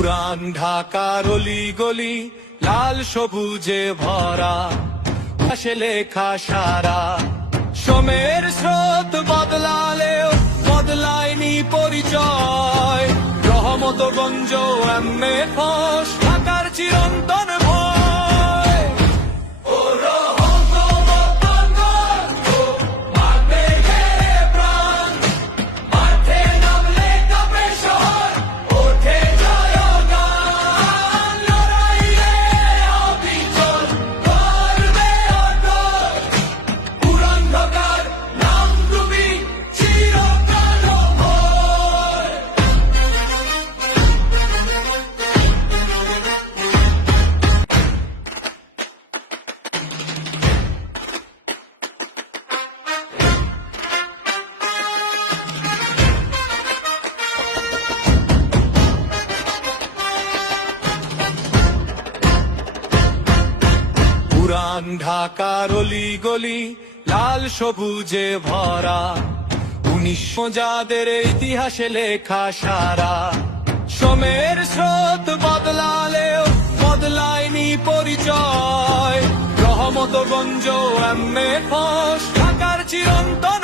পুরান ঢাকার অলি গলি লাল সবুজে ভরা, পাশে লেখা সারা। সময়ের স্রোত বদলালেও বদলায়নি পরিচয়। রহমতগঞ্জ এমএ ফস ঢাকার চিরন্তন ভয়। ও রহমতগঞ্জ মারবে ঘেরে প্রাণ, মাঠে নামলে কাঁপে শহর, ওঠে জয়গান। লড়াইয়ে অবিচল করবে অটল, পুরান ঢাকার নাম তুমি চিরকাল ভয়। পুরান ঢাকার অলি গলি লাল সবুজে ভরা, 1900 যাদের ইতিহাসে লেখা সারা। সময়ের স্রোত বদলালেও বদলায়নি পরিচয়। রহমতগঞ্জ এমএ ফস ঢাকার চিরন্তন